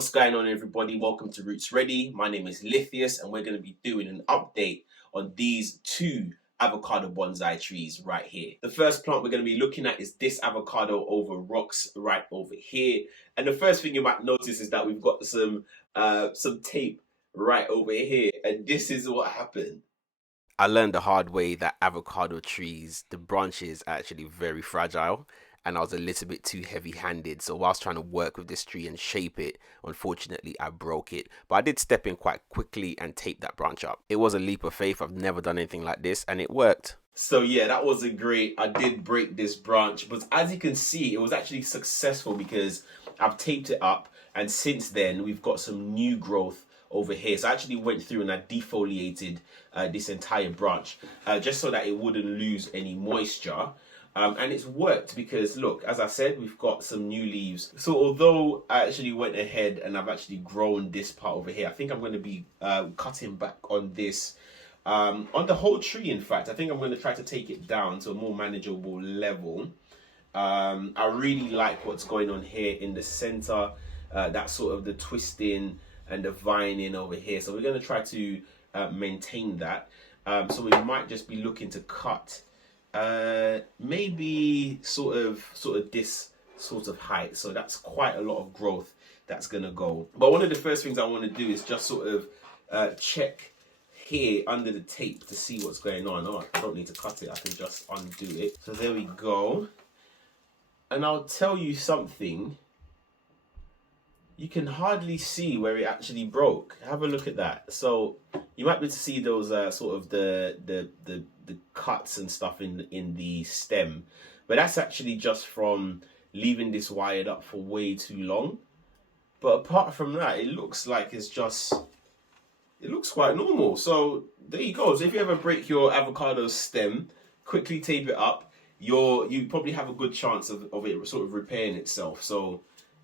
What's going on, everybody? Welcome to Roots Ready. My name is Lithius, and we're going to be doing an update on these two avocado bonsai trees right here. The first plant we're going to be looking at is this avocado over rocks right over here. And the first thing you might notice is that we've got some tape right over here, and this is what happened. I learned the hard way that avocado trees, the branches are actually very fragile, and I was a little bit too heavy-handed. So whilst trying to work with this tree and shape it, unfortunately I broke it. But I did step in quite quickly and tape that branch up. It was a leap of faith. I've never done anything like this, and it worked. So yeah, that wasn't great. I did break this branch, but as you can see, it was actually successful because I've taped it up, and since then we've got some new growth over here. So I actually went through and I defoliated this entire branch just so that it wouldn't lose any moisture. And it's worked because look, as I said, we've got some new leaves. So although I actually went ahead and I've actually grown this part over here, I think I'm going to be cutting back on this, on the whole tree. In fact, I think I'm going to try to take it down to a more manageable level. I really like what's going on here in the center, that sort of the twisting and the vining over here. So we're going to try to maintain that. So we might just be looking to cut maybe sort of this sort of height. So that's quite a lot of growth that's going to go. But one of the first things I want to do is just sort of check here under the tape to see what's going on. Oh, I don't need to cut it. I can just undo it. So there we go. And I'll tell you something. You can hardly see where it actually broke. Have a look at that. So you might be able to see those sort of the cuts and stuff in the stem, but that's actually just from leaving this wired up for way too long. But apart from that, it looks like it looks quite normal. So there you go. So if you ever break your avocado stem, quickly tape it up. You probably have a good chance of it sort of repairing itself. So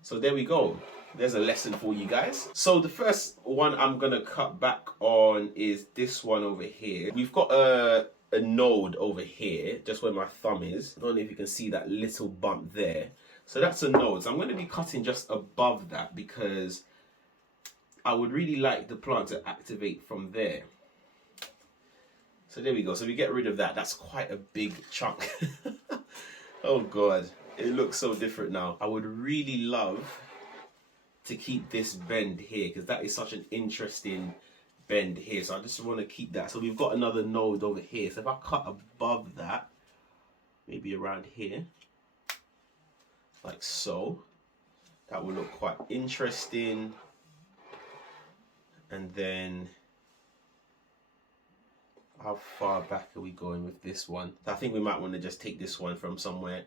there we go. There's a lesson for you guys. So the first one I'm gonna cut back on is this one over here. We've got a node over here, just where my thumb is. I don't know if you can see that little bump there. So that's a node. So I'm going to be cutting just above that because I would really like the plant to activate from there. So there we go. So we get rid of that. That's quite a big chunk. Oh God, it looks so different now. I would really love to keep this bend here because that is such an interesting bend here. So I just want to keep that. So we've got another node over here. So if I cut above that, maybe around here, like so, that will look quite interesting. And then how far back are we going with this one? I think we might want to just take this one from somewhere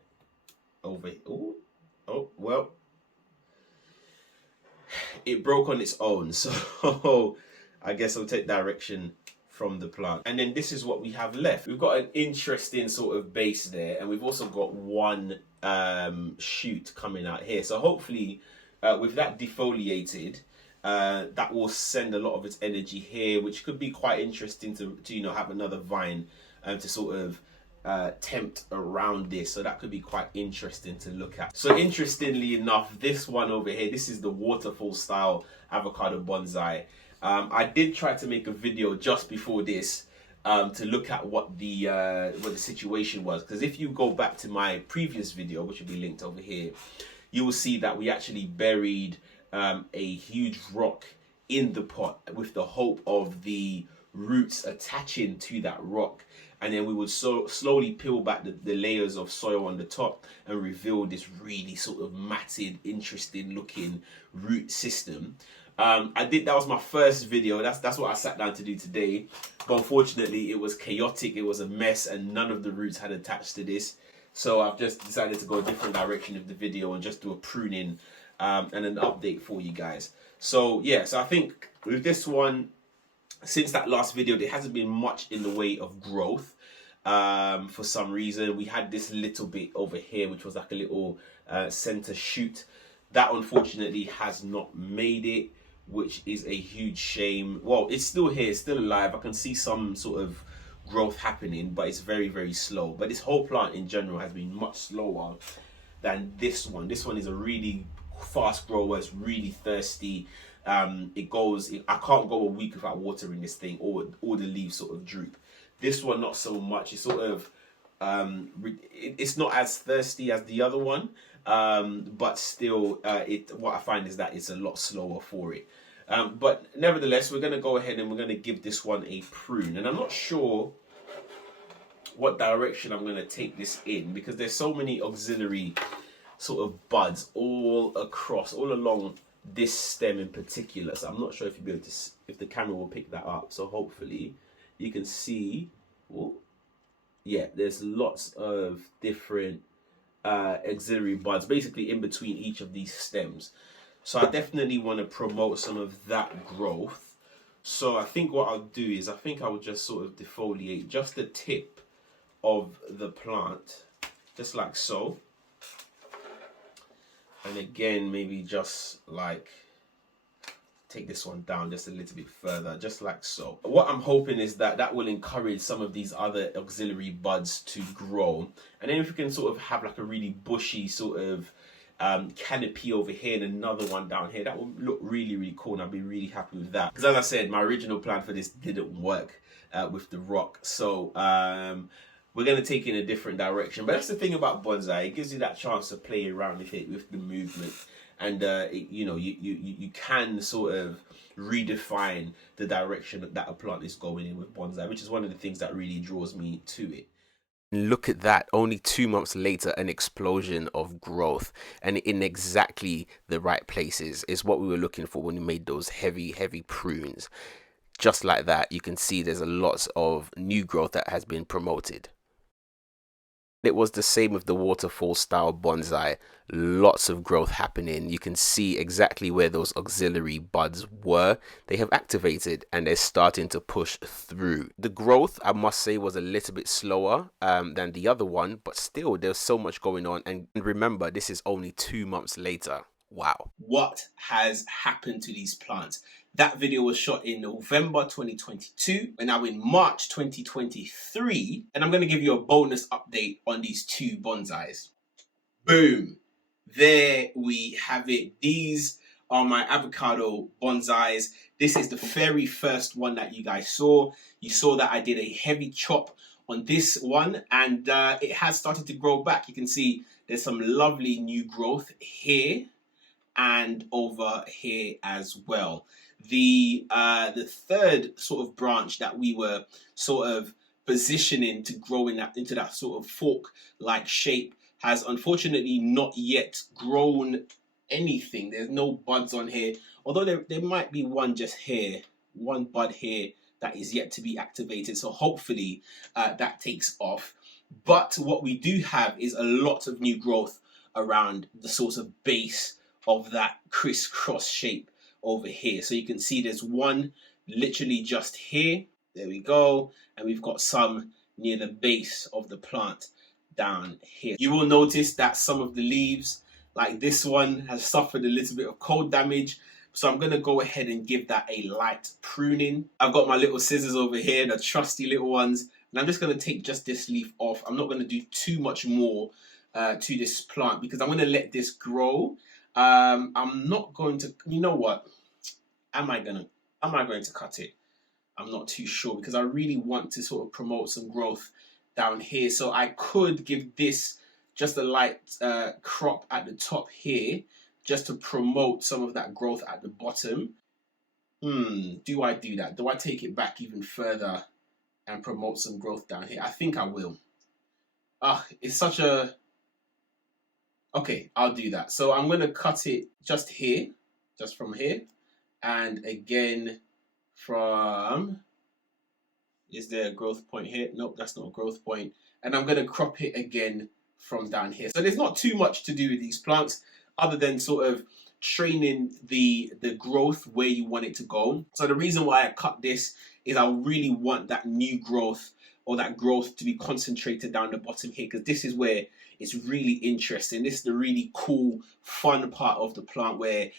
over here. Oh, well, it broke on its own, so I guess I'll take direction from the plant. And then this is what we have left. We've got an interesting sort of base there, and we've also got one shoot coming out here. So hopefully with that defoliated, that will send a lot of its energy here, which could be quite interesting to have another vine to sort of tempt around this. So that could be quite interesting to look at. So interestingly enough, this one over here, this is the waterfall style avocado bonsai. I did try to make a video just before this to look at what the situation was, because if you go back to my previous video, which will be linked over here, you will see that we actually buried a huge rock in the pot with the hope of the roots attaching to that rock, and then we would slowly peel back the layers of soil on the top and reveal this really sort of matted, interesting looking root system. That was my first video. That's what I sat down to do today, but unfortunately it was chaotic, it was a mess, and none of the roots had attached to this. So I've just decided to go a different direction of the video and just do a pruning and an update for you guys. So yeah, so I think with this one, since that last video, there hasn't been much in the way of growth. For some reason, we had this little bit over here, which was like a little center shoot. That unfortunately has not made it, which is a huge shame. Well, it's still here, it's still alive. I can see some sort of growth happening, but it's very, very slow. But this whole plant in general has been much slower than this one. This one is a really fast grower, it's really thirsty. I can't go a week without watering this thing, or all the leaves sort of droop. This one, not so much. It's sort of it's not as thirsty as the other one, but still, what I find is that it's a lot slower for it. But nevertheless, we're going to go ahead and we're going to give this one a prune. And I'm not sure what direction I'm going to take this in, because there's so many auxiliary sort of buds all along this stem in particular. So I'm not sure if you'll be able to, if the camera will pick that up. So hopefully you can see. Oh, yeah, there's lots of different auxiliary buds basically in between each of these stems. So I definitely want to promote some of that growth. So I think what I'll do is I think I will just sort of defoliate just the tip of the plant, just like so. And again, maybe just like take this one down just a little bit further, just like so. What I'm hoping is that that will encourage some of these other auxiliary buds to grow. And then if we can sort of have like a really bushy sort of canopy over here and another one down here, that will look really, really cool, and I'll be really happy with that. Because as I said, my original plan for this didn't work with the rock. So we're going to take it in a different direction. But that's the thing about bonsai, it gives you that chance to play around with it, with the movement. And you know, you can sort of redefine the direction that a plant is going in with bonsai, which is one of the things that really draws me to it. Look at that, only 2 months later, an explosion of growth, and in exactly the right places is what we were looking for when we made those heavy prunes. Just like that, you can see there's a lot of new growth that has been promoted. It was the same with the waterfall style bonsai. Lots of growth happening. You can see exactly where those auxiliary buds were. They have activated and they're starting to push through. The growth, I must say, was a little bit slower than the other one, but still there's so much going on. And remember, this is only 2 months later. Wow. What has happened to these plants? That video was shot in November 2022. We're now in March 2023. And I'm going to give you a bonus update on these two bonsais. Boom. There we have it. These are my avocado bonsais. This is the very first one that you guys saw. You saw that I did a heavy chop on this one, and it has started to grow back. You can see there's some lovely new growth here and over here as well. The third sort of branch that we were sort of positioning to grow into that sort of fork-like shape has unfortunately not yet grown anything. There's no buds on here, although there might be one just here, one bud here that is yet to be activated. So hopefully that takes off. But what we do have is a lot of new growth around the sort of base of that crisscross shape over here. So you can see there's one literally just here. There we go. And we've got some near the base of the plant down here. You will notice that some of the leaves, like this one, has suffered a little bit of cold damage. So I'm going to go ahead and give that a light pruning. I've got my little scissors over here, the trusty little ones. And I'm just going to take just this leaf off. I'm not going to do too much more to this plant because I'm going to let this grow. I'm not going to, you know what? Am I going to cut it? I'm not too sure because I really want to sort of promote some growth down here. So I could give this just a light crop at the top here just to promote some of that growth at the bottom. Do I do that? Do I take it back even further and promote some growth down here? I think I will. It's such a... Okay, I'll do that. So I'm going to cut it just here, just from here. And again from... Is there a growth point here? Nope, that's not a growth point. And I'm going to crop it again from down here. So there's not too much to do with these plants other than sort of training the growth where you want it to go. So the reason why I cut this is I really want that new growth or that growth to be concentrated down the bottom here, because this is where it's really interesting. This is the really cool, fun part of the plant where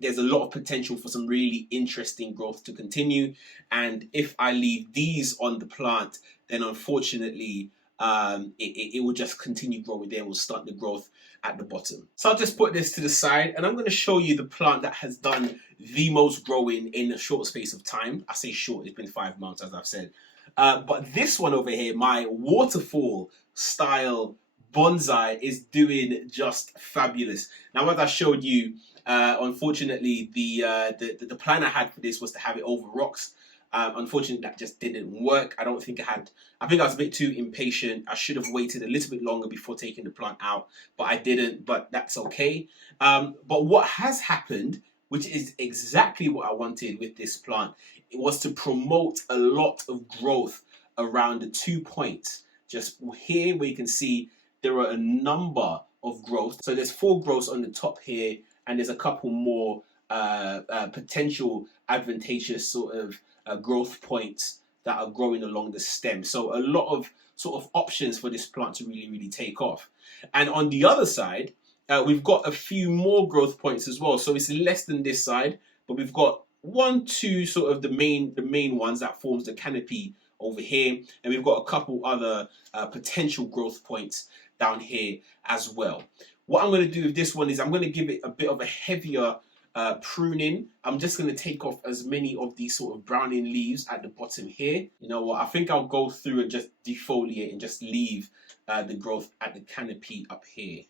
there's a lot of potential for some really interesting growth to continue. And if I leave these on the plant, then unfortunately, it will just continue growing there. We'll start the growth at the bottom. So I'll just put this to the side and I'm going to show you the plant that has done the most growing in a short space of time. I say short, it's been 5 months as I've said. But this one over here, my waterfall style bonsai, is doing just fabulous. Now, as I showed you, unfortunately, the plan I had for this was to have it over rocks. Unfortunately, that just didn't work. I think I was a bit too impatient. I should have waited a little bit longer before taking the plant out, but I didn't, but that's okay. But what has happened, which is exactly what I wanted with this plant, it was to promote a lot of growth around the 2 points. Just here where you can see there are a number of growths. So there's 4 growths on the top here, and there's a couple more potential advantageous sort of growth points that are growing along the stem. So a lot of sort of options for this plant to really take off. And on the other side, we've got a few more growth points as well. So it's less than this side, but we've got 1, 2 sort of the main ones that forms the canopy over here, and we've got a couple other potential growth points down here as well. What I'm going to do with this one is I'm going to give it a bit of a heavier pruning. I'm just going to take off as many of these sort of browning leaves at the bottom here. You know what, I think I'll go through and just defoliate and just leave the growth at the canopy up here.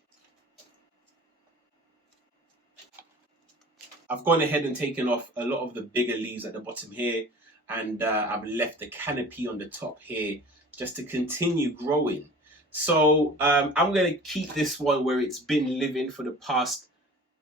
I've gone ahead and taken off a lot of the bigger leaves at the bottom here, and I've left the canopy on the top here just to continue growing. So I'm going to keep this one where it's been living for the past,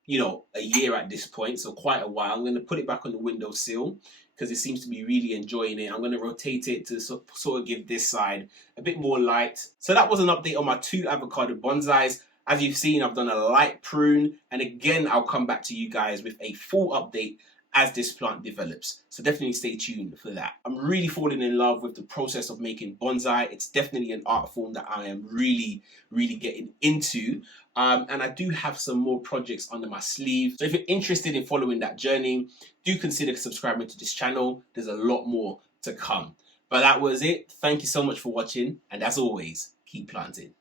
you know, a year at this point, so quite a while. I'm going to put it back on the windowsill because it seems to be really enjoying it. I'm going to rotate it to sort of give this side a bit more light. So that was an update on my 2 avocado bonsais. As you've seen, I've done a light prune, and again, I'll come back to you guys with a full update as this plant develops. So definitely stay tuned for that. I'm really falling in love with the process of making bonsai. It's definitely an art form that I am really getting into. And I do have some more projects under my sleeve. So if you're interested in following that journey, do consider subscribing to this channel. There's a lot more to come. But that was it. Thank you so much for watching. And as always, keep planting.